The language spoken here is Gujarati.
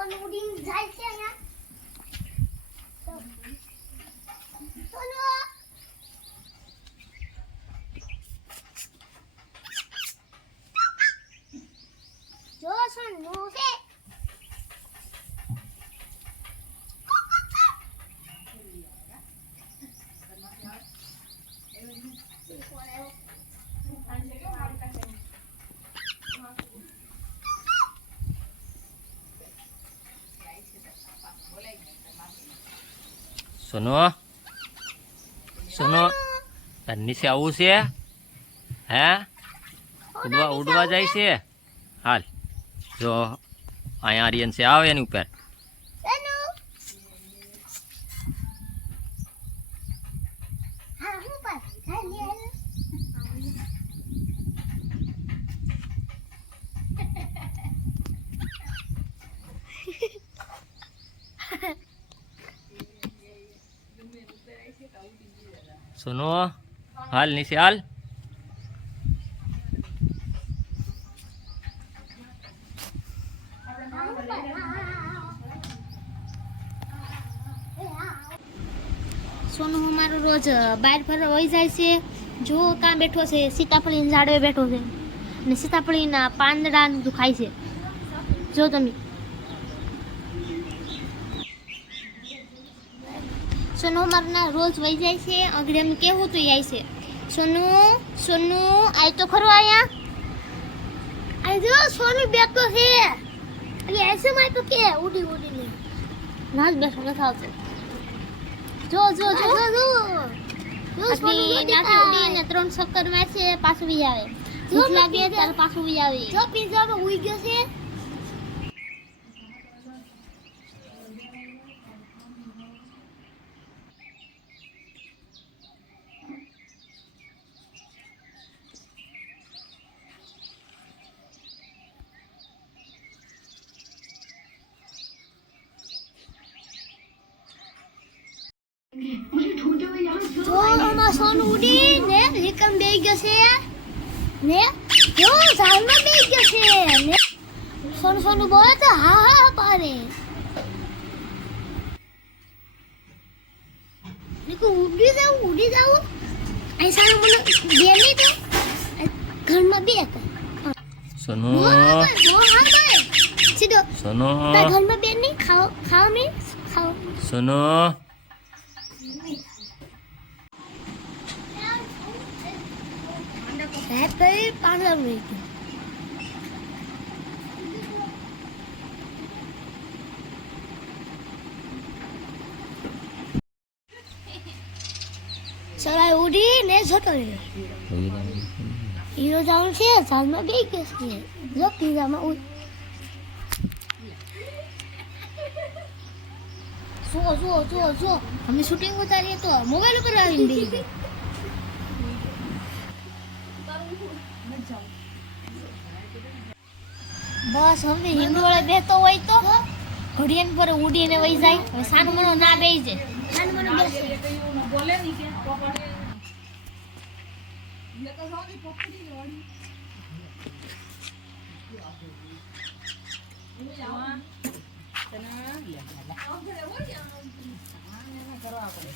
સોનું ઉડીને જાય છે અહીંયા. સોનું જો સોનું છે. સોનો સોનો તાર નીચે આવું છે હે ઉડવા જાય છે હાલ જો અહીંયા આર્યન છે આવે એની ઉપર સોનો હાલ નીચે હાલ સોનું અમારો રોજ બહાર ફરવા વહી જાય છે. જો કાં બેઠો છે, સીતાફળીના ઝાડે બેઠો છે અને સીતાફળીના પાંદડા બધું ખાય છે. જો તમે સોનું અમારના રોજ વહી જાય છે. આગળ એમ કેવું તો જાય છે સોનું સોનું આય તો ખરો આયા આ જો સોનું બેઠો છે. અરે એસે માં તો કે ઉડી ઉડીને નાચ બેઠો નથી આવતો. જો જો જો જો આપણી નાથી ઉડીને 3 ચક્કર મારશે પાછું વી આવે. ભૂખ લાગે ત્યારે પાછું વી આવે. જો પિઝામાં ઉઈ ગયો છે. જો આમાં સોનું ઉડીને લીકમ બેસી ગયો છે ને જો ઝાડમાં બેસી ગયો છે ને સોનું સોનું બોલે તો હા હા પાડે. નીકુ ઉડી જાવ અહીં સાનું મને બે નહીં તો ઘરમાં બે સોનો જો હા ભાઈ સીધો સોનો ઘરમાં બે નહીં ખાઓ મી ખાઓ સોનો ભાઈ પાંદડા રહી ગયું. સવારે ઉડીને જતો રહ્યો. હીરો જવાનું છે ઝાડમાં બે ગયો છે. જો પીઝામાં જો અમે શૂટિંગ ઉતારીએ તો મોબાઈલ ઉપર આવીને બેસી ગઈ. બસ હવે હિંડોળે બેતો હોય તો ઘડિયાળ પર ઉડીને વહી જાય. હવે સાનું મનો ના બેસી જાય. સાનું મનો બેસે બોલે નહીં કે પોપડી ને તો સાની પોપડી રોડી તના લે આગળ ઓર ગયા આને કરવા પડે.